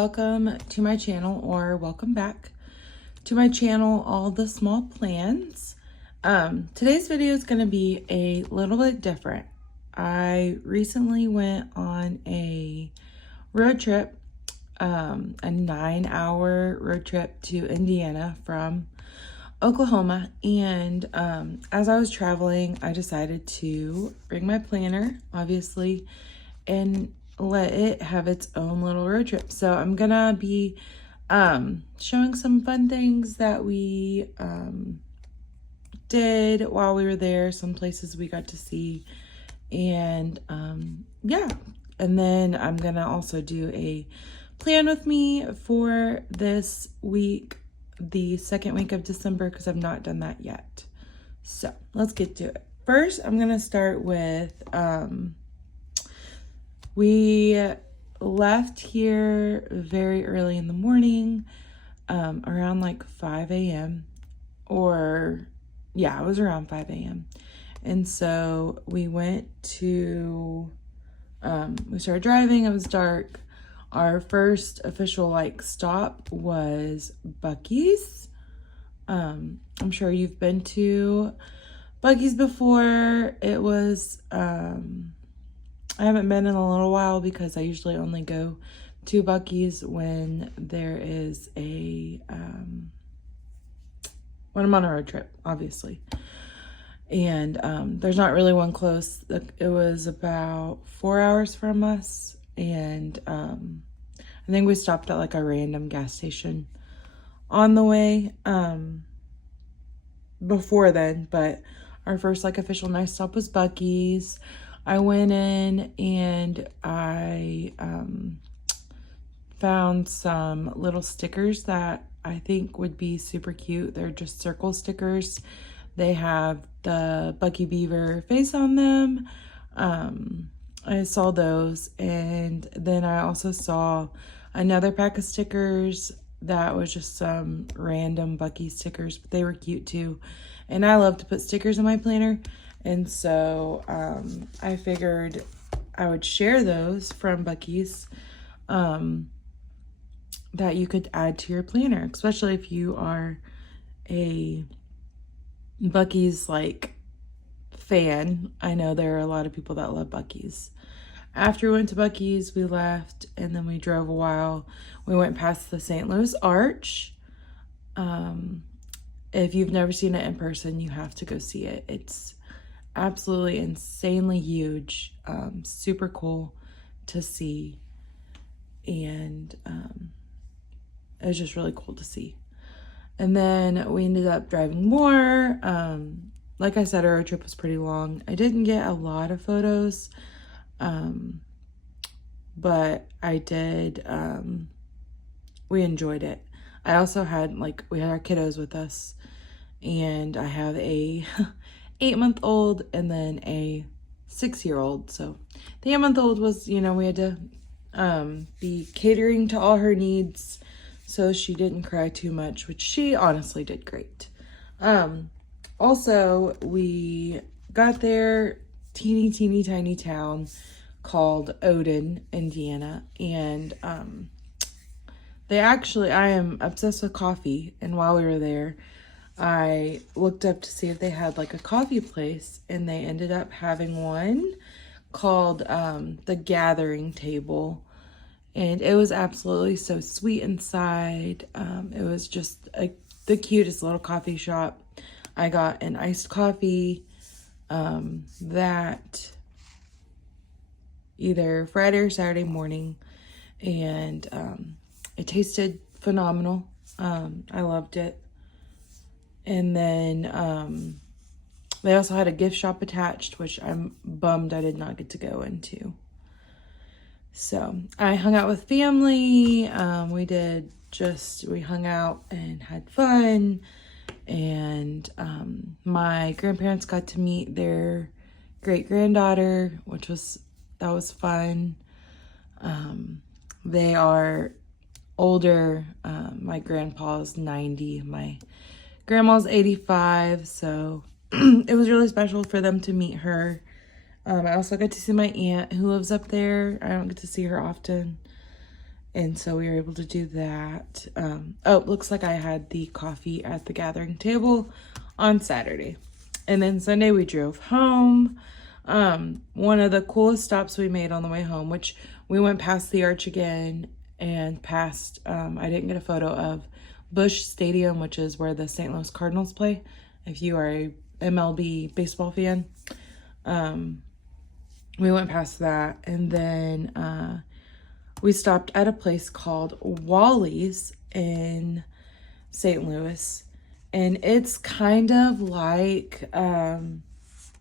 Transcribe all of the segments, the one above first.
welcome to my channel, or welcome back to my channel, All the Small Plans. Today's video is going to be a little bit different. I recently went on a road trip, a 9-hour road trip to Indiana from Oklahoma, and as I was traveling, I decided to bring my planner, obviously, and let it have its own little road trip. So I'm gonna be showing some fun things that we did while we were there, some places we got to see, and yeah. And then I'm gonna also do a plan with me for this week, the second week of December, because I've not done that yet. So let's get to it. First, I'm gonna start with we left here very early in the morning, around like 5 a.m. or yeah, it was around 5 a.m. And so we went to, we started driving. It was dark. Our first official stop was Buc-ee's. I'm sure you've been to Buc-ee's before. It was, I haven't been in a little while because I usually only go to Buc-ee's when there is a, when I'm on a road trip, obviously. And there's not really one close. It was about 4 hours from us. And I think we stopped at like a random gas station on the way before then. But our first official night stop was Buc-ee's. I went in and I found some little stickers that I think would be super cute. They're just circle stickers. They have the Bucky Beaver face on them. I saw those, and then I also saw another pack of stickers that was just some random Bucky stickers, but they were cute too. And I love to put stickers in my planner. And so I figured I would share those from Buc-ee's that you could add to your planner, especially if you are a Buc-ee's fan. I know there are a lot of people that love Buc-ee's. After we went to Buc-ee's, we left, and then we drove a while. We went past the St. Louis Arch. If you've never seen it in person, you have to go see it. It's absolutely insanely huge, super cool to see, and it was just really cool to see. And then we ended up driving more. Like I said, our road trip was pretty long. I didn't get a lot of photos, but I did, we enjoyed it. I also had we had our kiddos with us, and I have a 8-month-old and then a 6-year-old. So the 8-month-old was, we had to be catering to all her needs so she didn't cry too much, which she honestly did great. Also, we got there, teeny tiny town called Odin, Indiana, and I am obsessed with coffee, and while we were there, I looked up to see if they had a coffee place, and they ended up having one called The Gathering Table, and it was absolutely so sweet inside. It was just the cutest little coffee shop. I got an iced coffee that either Friday or Saturday morning, and it tasted phenomenal. I loved it. And then they also had a gift shop attached, which I'm bummed I did not get to go into. So I hung out with family. We hung out and had fun. And my grandparents got to meet their great-granddaughter, that was fun. They are older. My grandpa's 90. My grandma's 85, so it was really special for them to meet her. I also got to see my aunt who lives up there. I don't get to see her often. And so we were able to do that. Oh, looks like I had the coffee at the gathering table on Saturday. And then Sunday we drove home. One of the coolest stops we made on the way home, which we went past the arch again and past, I didn't get a photo of Busch Stadium, which is where the St. Louis Cardinals play. If you are a MLB baseball fan, we went past that. And then, we stopped at a place called Wally's in St. Louis, and it's kind of like,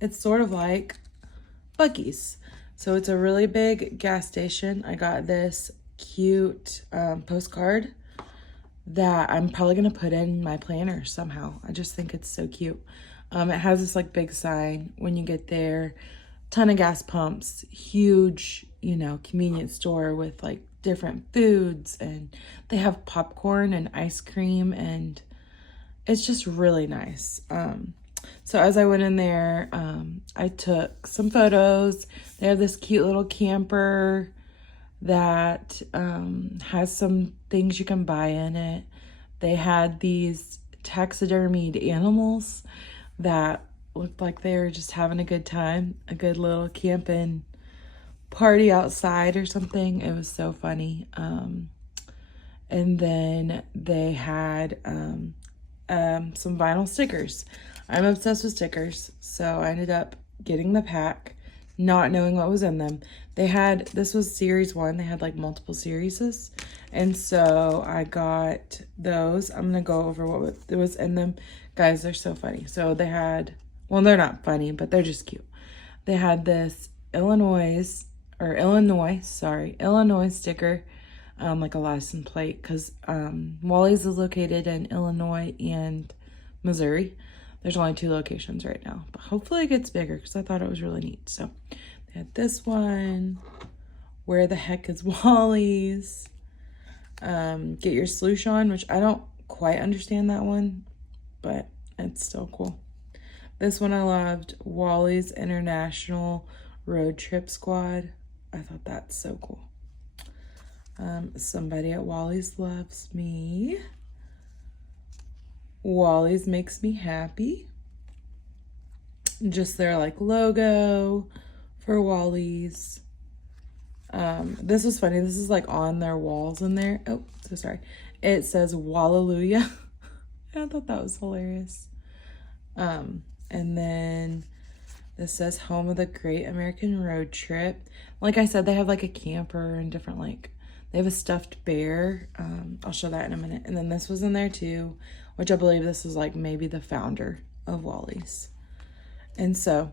it's sort of like Buc-ee's. So it's a really big gas station. I got this cute postcard that I'm probably going to put in my planner somehow. I just think it's so cute. It has this like big sign when you get there. Ton of gas pumps, huge, you know, convenience store with like different foods, and they have popcorn and ice cream, and it's just really nice. So as I went in there, I took some photos. They have this cute little camper that has some things you can buy in it. They had these taxidermied animals that looked like they were just having a good time, a good little camping party outside or something. It was so funny. And then they had some vinyl stickers. I'm obsessed with stickers, so I ended up getting the pack, not knowing what was in them. They had, this was series 1, they had like multiple series, and so I got those. I'm gonna go over what was in them. Guys, they're so funny. So they had, well, they're not funny, but they're just cute. They had this Illinois sticker, like a license plate, because Wally's is located in Illinois and Missouri. There's only 2 locations right now, but hopefully it gets bigger because I thought it was really neat. So they had this one, where the heck is Wally's? Get your sloosh on, which I don't quite understand that one, but it's still cool. This one I loved, Wally's International Road Trip Squad. I thought that's so cool. Somebody at Wally's loves me. Wally's makes me happy. Just their like logo for Wally's. This was funny. This is like on their walls in there. Oh, so sorry. It says Walleluja. I thought that was hilarious. And then this says Home of the Great American Road Trip. Like I said, they have like a camper and different, like, they have a stuffed bear. I'll show that in a minute. And then this was in there too, which I believe this is like maybe the founder of Wally's. And so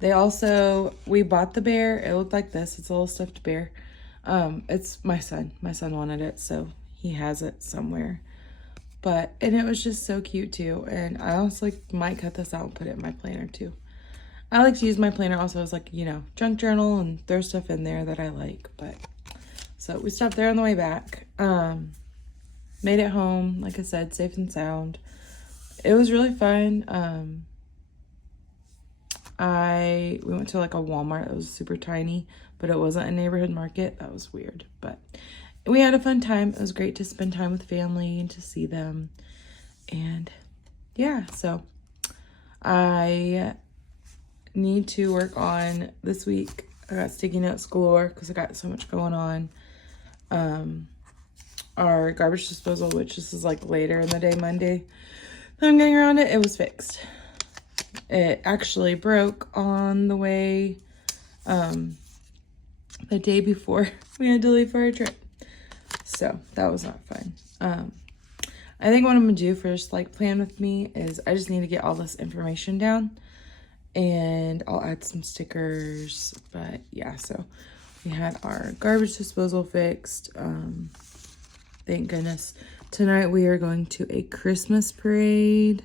they also, we bought the bear. It looked like this. It's a little stuffed bear. It's my son. My son wanted it, so he has it somewhere. And it was just so cute too. And I also might cut this out and put it in my planner too. I like to use my planner also as like, you know, junk journal and throw stuff in there that I like. But so we stopped there on the way back. Made it home, like I said, safe and sound. It was really fun. We went to like a Walmart that was super tiny, but it wasn't a neighborhood market. That was weird, but we had a fun time. It was great to spend time with family and to see them. And yeah, so I need to work on this week. I got sticky notes galore because I got so much going on. Our garbage disposal, which this is like later in the day, Monday, I'm getting around it. It was fixed. It actually broke on the way, the day before we had to leave for our trip. So that was not fun. I think what I'm gonna do for just like plan with me is I just need to get all this information down, and I'll add some stickers. But yeah, so we had our garbage disposal fixed. Thank goodness. Tonight we are going to a Christmas parade.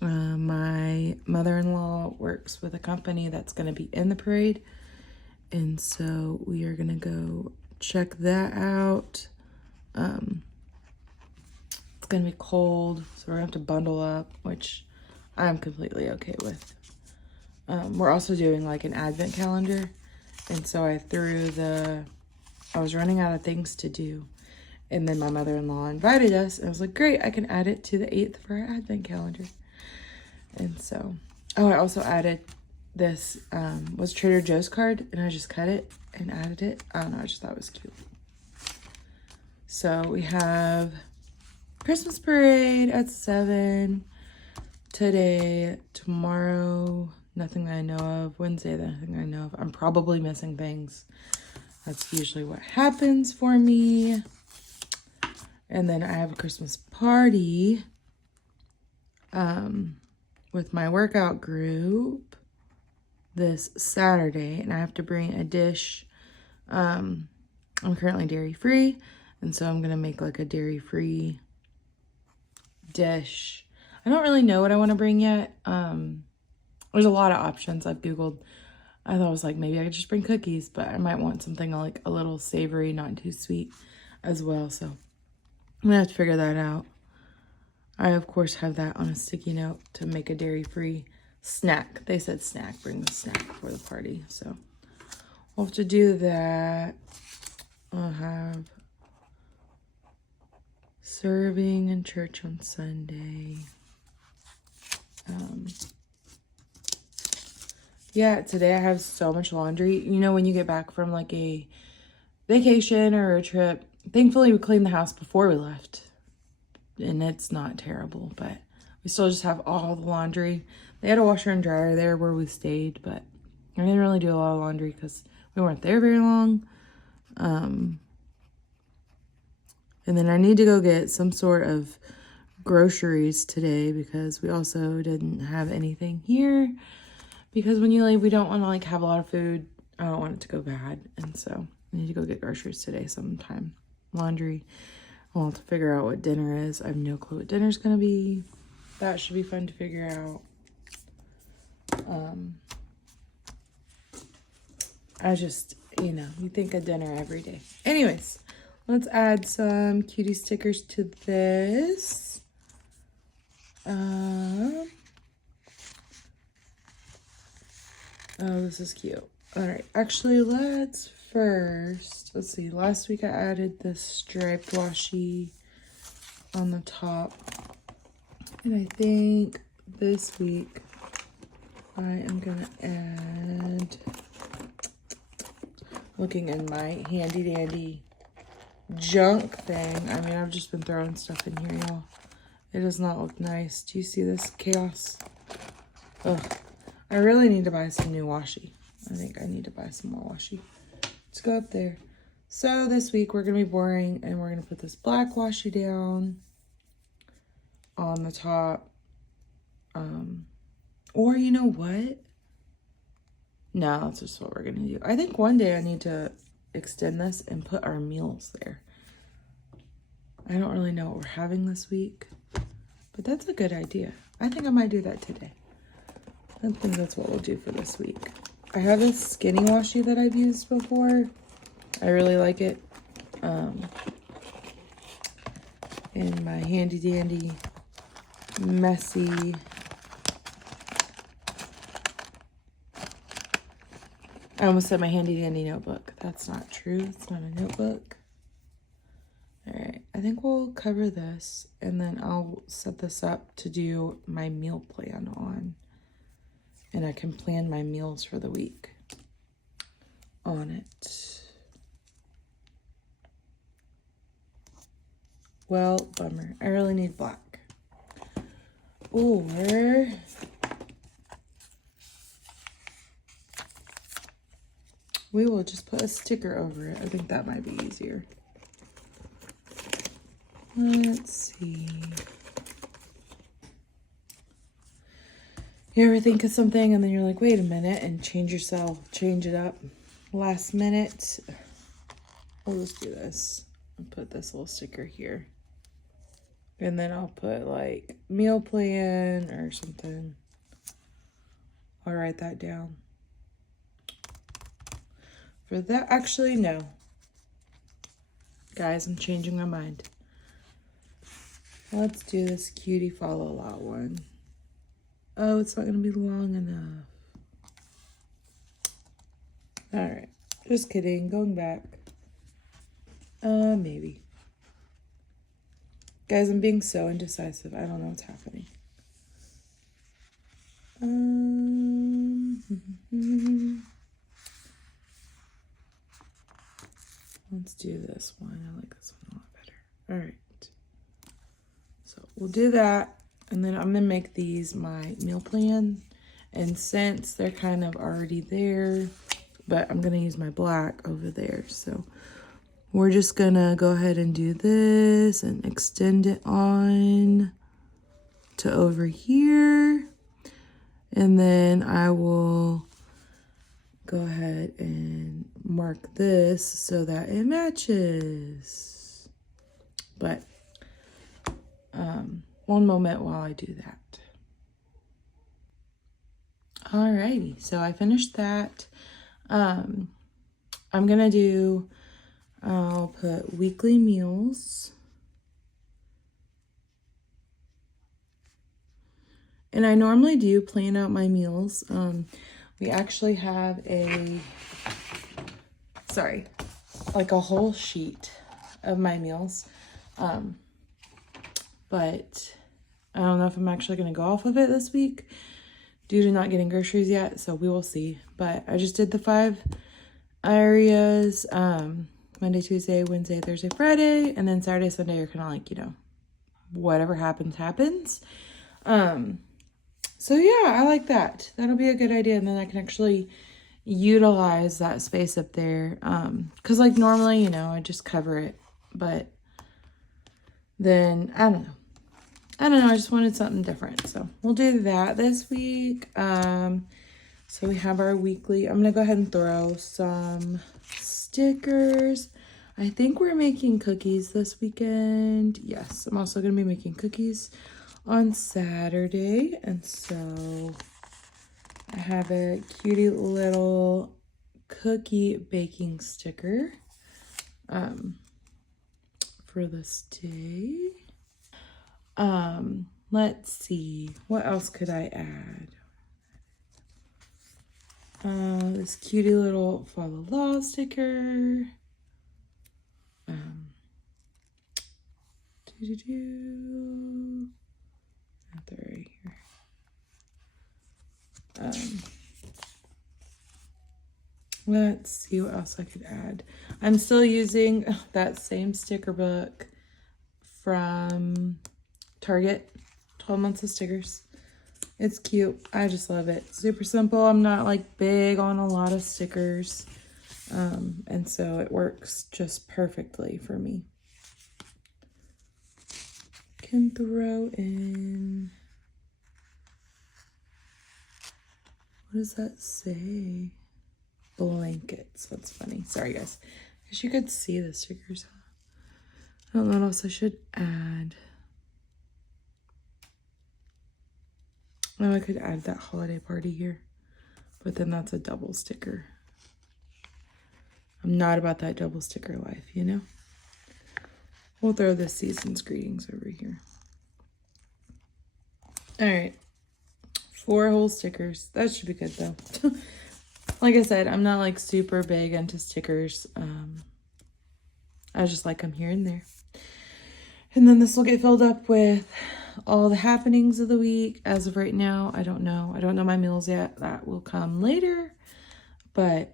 My mother-in-law works with a company that's going to be in the parade, and so we are going to go check that out. It's going to be cold, so we're going to have to bundle up, which I'm completely okay with. We're also doing like an advent calendar, and so I threw the I was running out of things to do. And then my mother-in-law invited us. And I was like, great, I can add it to the 8th for our advent calendar. And so, oh, I also added this, was Trader Joe's card. And I just cut it and added it. I don't know, I just thought it was cute. So we have Christmas parade at 7 today. Tomorrow, nothing that I know of. Wednesday, nothing I know of. I'm probably missing things. That's usually what happens for me. And then I have a Christmas party with my workout group this Saturday. And I have to bring a dish. I'm currently dairy-free. And so I'm going to make like a dairy-free dish. I don't really know what I want to bring yet. There's a lot of options I've Googled. I thought it was like, maybe I could just bring cookies, but I might want something like a little savory, not too sweet as well. So I'm gonna have to figure that out. I, of course, have that on a sticky note to make a dairy-free snack. They said snack, bring the snack for the party. So we'll have to do that. I'll have serving in church on Sunday. Yeah, today I have so much laundry. You know, when you get back from like a vacation or a trip, thankfully we cleaned the house before we left. And it's not terrible, but we still just have all the laundry. They had a washer and dryer there where we stayed, but I didn't really do a lot of laundry because we weren't there very long. And then I need to go get some sort of groceries today because we also didn't have anything here. Because when you leave, we don't want to like have a lot of food. I don't want it to go bad. And so I need to go get groceries today sometime. Laundry. I'll have to figure out what dinner is. I have no clue what dinner's going to be. That should be fun to figure out. I just, you know, you think of dinner every day. Anyways, let's add some cutie stickers to this. Oh, this is cute. All right, actually, let's see. Last week I added this striped washi on the top. And I think this week I am gonna add, looking in my handy dandy junk thing. I mean, I've just been throwing stuff in here, y'all. It does not look nice. Do you see this chaos? Ugh. I really need to buy some new washi. I think I need to buy some more washi. Let's go up there. So this week we're going to be boring and we're going to put this black washi down on the top. Or you know what? No, that's just what we're going to do. I think one day I need to extend this and put our meals there. I don't really know what we're having this week, but that's a good idea. I think I might do that today. I think that's what we'll do for this week. I have this skinny washi that I've used before. I really like it. In my handy dandy, messy, I almost said my handy dandy notebook. That's not true. It's not a notebook. All right, I think we'll cover this and then I'll set this up to do my meal plan on. And I can plan my meals for the week on it. Well, bummer. I really need black. Or we will just put a sticker over it. I think that might be easier. Let's see. You ever think of something and then you're like, wait a minute, and change it up last minute? We'll just do this. I'll put this little sticker here. And then I'll put like meal plan or something. I'll write that down. For that, actually, no. Guys, I'm changing my mind. Let's do this cutie follow lot one. Oh, it's not going to be long enough. All right. Just kidding. Going back. Maybe. Guys, I'm being so indecisive. I don't know what's happening. Let's do this one. I like this one a lot better. All right. So we'll do that. And then I'm going to make these my meal plan. And since they're kind of already there, but I'm going to use my black over there. So we're just going to go ahead and do this and extend it on to over here. And then I will go ahead and mark this so that it matches. But one moment while I do that. Alrighty, so I finished that. I'm gonna do, I'll put weekly meals. And I normally do plan out my meals. We actually have like a whole sheet of my meals. But I don't know if I'm actually going to go off of it this week due to not getting groceries yet. So we will see. But I just did the 5 areas, Monday, Tuesday, Wednesday, Thursday, Friday. And then Saturday, Sunday are kind of like, whatever happens, happens. So yeah, I like that. That'll be a good idea. And then I can actually utilize that space up there. Cause like normally, I just cover it, but then I don't know. I just wanted something different. So we'll do that this week. So we have our weekly, I'm going to go ahead and throw some stickers. I think we're making cookies this weekend. Yes, I'm also going to be making cookies on Saturday. And so I have a cutie little cookie baking sticker for this day. Let's see, what else could I add? This cutie little follow law sticker. Not there right here. Let's see what else I could add. I'm still using that same sticker book from Target, 12 months of stickers. It's cute. I just love it. Super simple. I'm not like big on a lot of stickers. And so it works just perfectly for me. Can throw in, what does that say? Blankets. That's funny. Sorry guys. I wish you could see the stickers. I don't know what else I should add. Oh, I could add that holiday party here, but then that's a double sticker. I'm not about that double sticker life, We'll throw the season's greetings over here. All right, 4 whole stickers. That should be good though. Like I said, I'm not like super big into stickers. I just like them here and there. And then this will get filled up with all the happenings of the week. As of right now, I don't know. I don't know my meals yet. That will come later. But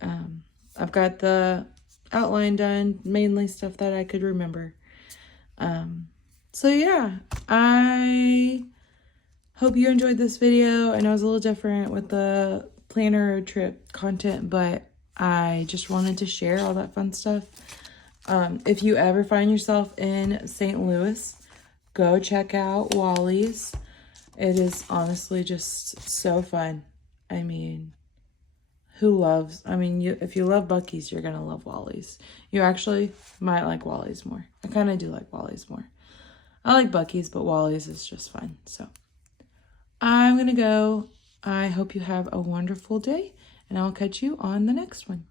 I've got the outline done, mainly stuff that I could remember. So yeah, I hope you enjoyed this video. I know it was a little different with the planner trip content, but I just wanted to share all that fun stuff. If you ever find yourself in St. Louis, go check out Wally's. It is honestly just so fun. I mean, if you love Buc-ee's, you're gonna love Wally's. You actually might like Wally's more. I kind of do like Wally's more. I like Buc-ee's, but Wally's is just fun. So I'm gonna go. I hope you have a wonderful day, and I'll catch you on the next one.